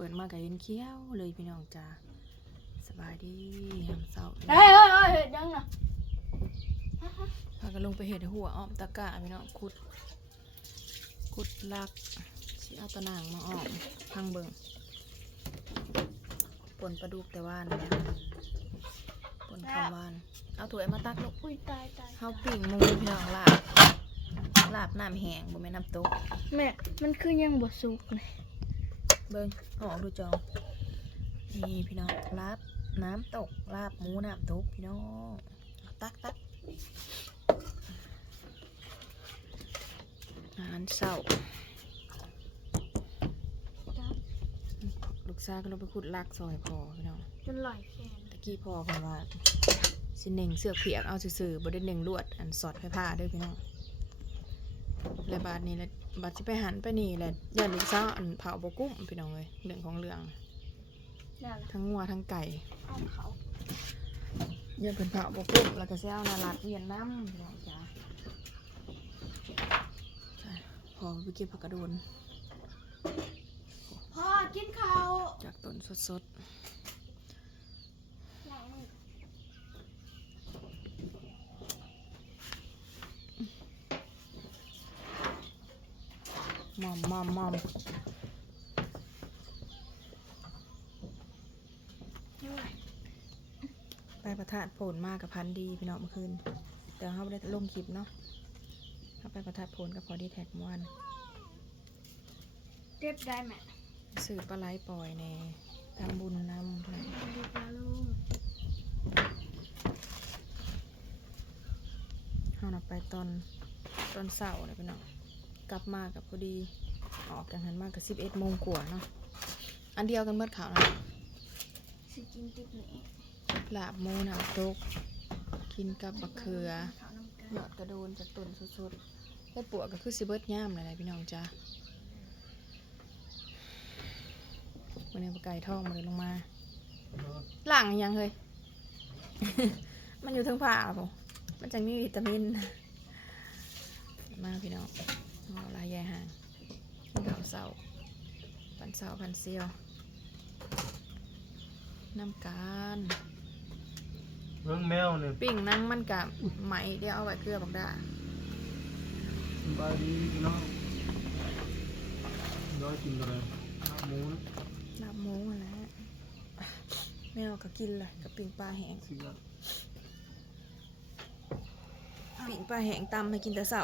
เปิดมากับเห็นเขี้ยวเลยพี่น้องจ้าสบายดียามเช้าเฮ้ยยังนะพากันลงไปเห็ดหัวอ้อมตะกะพี่น้องขุดลักสิเอาตะนางมาอ้อมพังเบิ่งปนปลาดุกแต่ว่านนะปนคำว่านเอาถ้วยมาตักลูก อุ้ยตายเฮาปิ้งหมูพี่น้องลาบน้ำแห้งบ่แม่นน้ำตก แม่มันคือยังบ่สุกเลยเบิ่งออกดูจองนี่พี่น้องลาบน้ำตกลาบหมูน้ำตกพี่น้องตักอาหารเช้าลูกชายก็ลงไปขุดลักซอยพอพี่น้อง มันลอยแค่ตะกี้พอเพิ่นว่าสิเน่งเสือกเปียกเอาซื่อๆบ่ได้เน่งลวดอันสอดไฟผ้าเด้อพี่น้องและบาดนี้แหละบาดสิไปหันไปนี่แหละย่านลูกสาวอันเผาบ่กุ้มพี่น้องเอ้ยเรื่องของเรื่องทั้งงัวทั้งไก่เอาเขาย่านเพิ่นเผาบ่กุ้มแล้วก็สิเอานาลัดเวียนน้ำพี่น้องจ้าพอไปเก็บผักกระโดนพ่อกินข้าว จากต้นสดๆมอมไปประทานโผลมากกับพันดีพี่น้องเมื่อคืนแต่เขาไม่ได้ลงคลิปเนาะเขาไปประทานโผลกับพอดีแท็กเมื่อวาน เก็บได้ไหมซื้อปลาไหลปล่อยในทำบุญนำนะดีปลาลูกเขานับไปตอนเสาร์เลยพี่น้องกลับมากับพอดีออกจากนั้นมากกับ11 โมงกว่าเนาะอันเดียวกันเมื่อข่าวนะสิกินติ๊กนี่ลาบหมูน้ำตกกินกับบักเขือหยอดกระโดนจากต้นสดๆให้ปวกก็คือสิเบิดย่ามเลยพี่น้องจ้าวันนี้ปลาไก่ทองมาเลยลงมาหลังยังเฮ้ย มันอยู่ทั้งผ่าผมมันจะมีวิตามินมาพี่น้องเอาลายใหญ่ห่างดาวเสาพันเสาพันเซียวน้ำการเรื่องแมวเนี่ยปิ้งนั่งมันกับไหมเดี๋ยวเอาไว้เกลือบักดาสบายดีพี่น้องน้อยกินอะไรหมูนะลาบหมูมาแล้วแมวก็กินเลยกับปิ้งปลาแห้งปิ้งปลาแห้งตำให้กินแต่เสา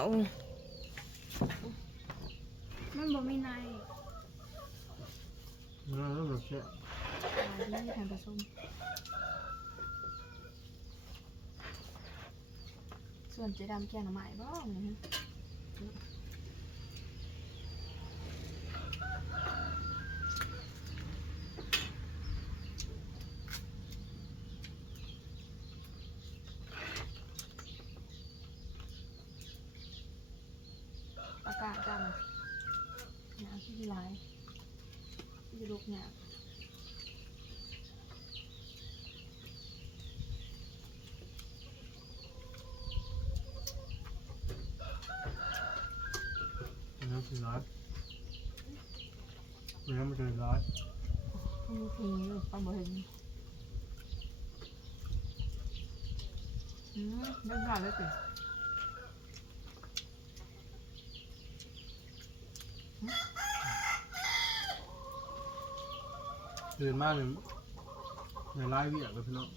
มันบ่มีในมันเริ่มแบบแช่ดีทานผสมส่วนเจ๊ดำแกงหน่อไม้บ้างนะอากาศจังน้ำที่ไหลที่ลุกเนี่ยน้ำสีร้ายน้ำมันจะร้ายฟังบ่เห็นเล่นก่อนเลยสิเดินมากเลยในร้ายเวียกเลยพี่น้อง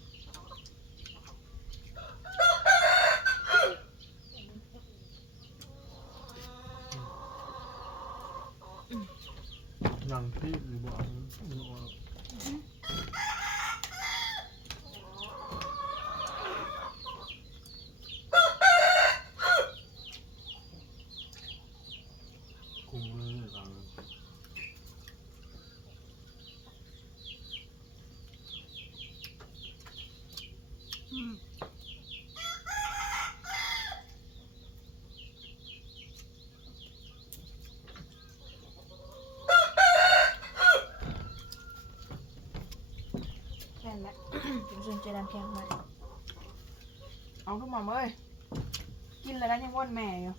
หนังที่หรือบอกหรือว่ากุ้งเลยต่างแค่นั้นแหละถึงส่วนเจดำแข็งมาเอาทุกหม่อมเอ้ยกินแล้วยังว่นแม่อยู่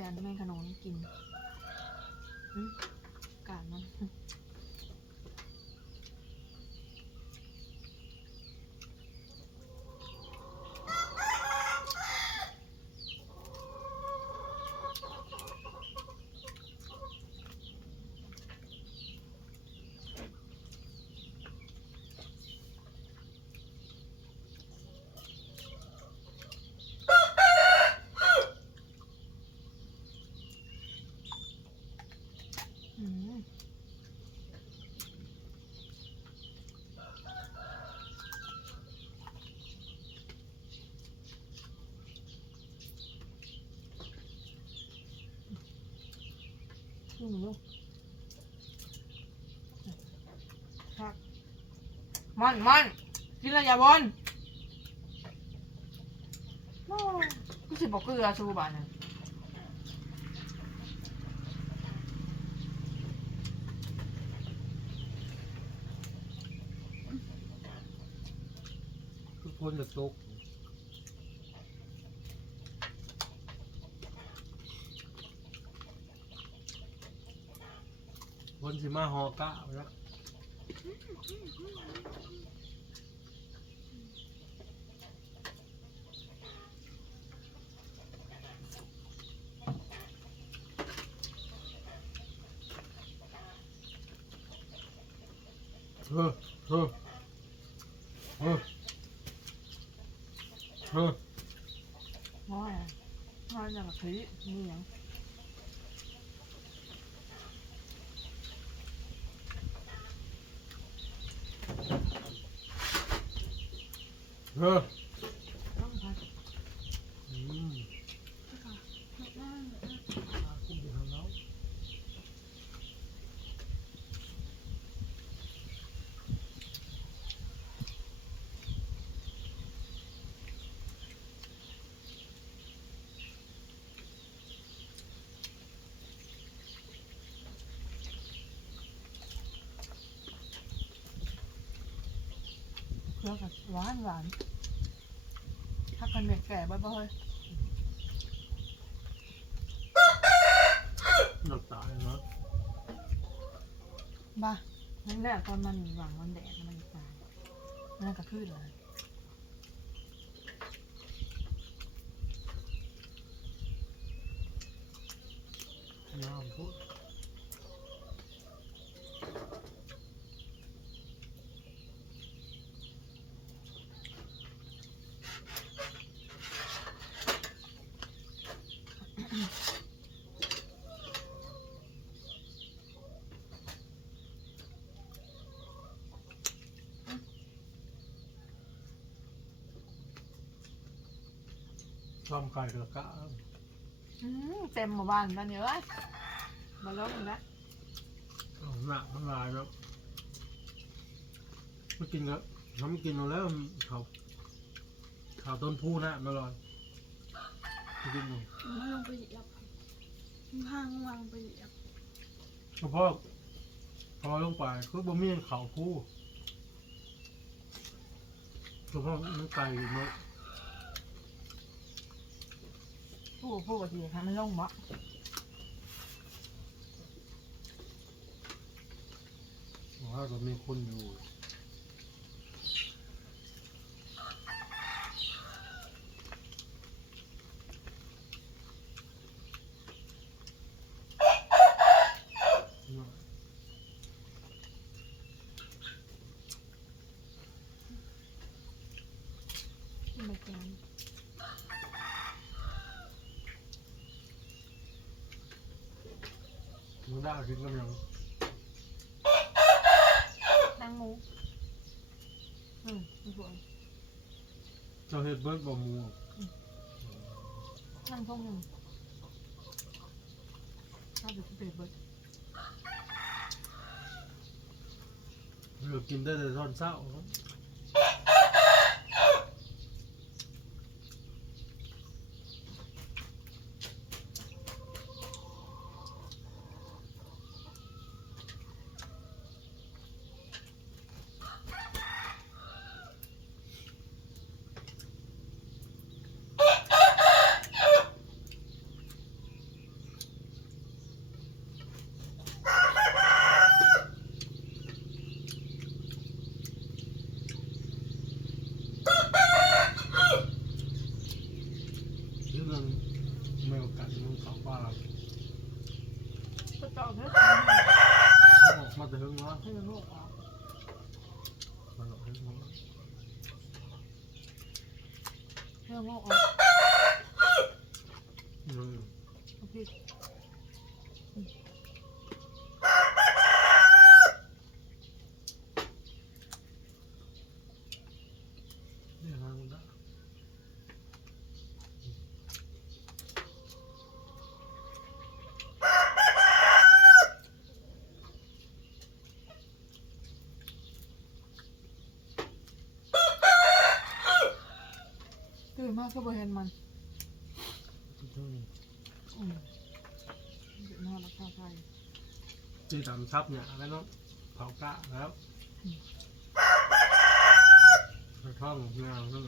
แต่แม่งขนมกินกาดมัน อืมนี่หนูครับมันกินแล้วอย่าบนโอ้กูสิบอกเกลือชูบานเนี่ย ทุกคนจะตกคนสิมาหอกะแล้วเฮ้อเฮ้อเฮ้อเฮ้อ น้อยน้อยอย่างกับผีนี่หยัง เฮ้อ ต้องพัด อืม ไม่ได้ ขึ้นไปทางแล้วเครื่องกับหวานถ้ากันเม็ดแก่บ่อย หนักตายเนาะ ๆบ้านั่นแหละตอนมันหวังมันแดดมันตายมันก็ขึ้นเลย น้ำพุ ชอบไก่กระกะ เต็มหมู่บ้านตอนนี้เอ้ยมาลบอีกแล้ว เอาหนักทั้งหลายแล้วไม่กินแล้วน้ำกินเอาแล้วเขาต้นพูนะมาลอยไม่กินหนู มันลงไปเหยียบมันพังวางไปเหยียบ เฉพาะพอลงไปคือบ่มีเขาพูเฉพาะมันไก่เนาะ ผู้ก็ดีค่ะมันลงบ่ ว่าก็มีคนอยู่เนาะ ที่มาแกง มันได้กินก็ยัง นางหมูไม่สวย เจ้าเฮ็ดเบิร์ดบ่หมู นั่งท่งหนึ่งถ้าเดี๋ยวจะเปิดเบิด เหลือกินได้แต่ตอนเช้าครับ รื่องโลกออก อืม โอเค เนี่ยทางมันได้ ตื่นมากก็บ่เห็นมัน อืม ตื่นมาแล้วข้าวไฟ ที่ตำซับเนี่ยแล้วเนาะเผากะแล้วกระท่อมงานนั่น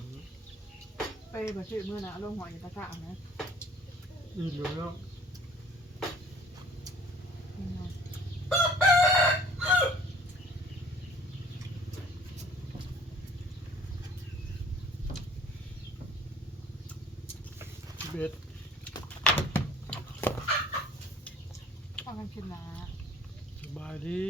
ไปบ่ชื่อมื้อน่ะลงหอยตะกะนะ อีกแล้ว เบ็ด ฟังกันกินนะ สบายดี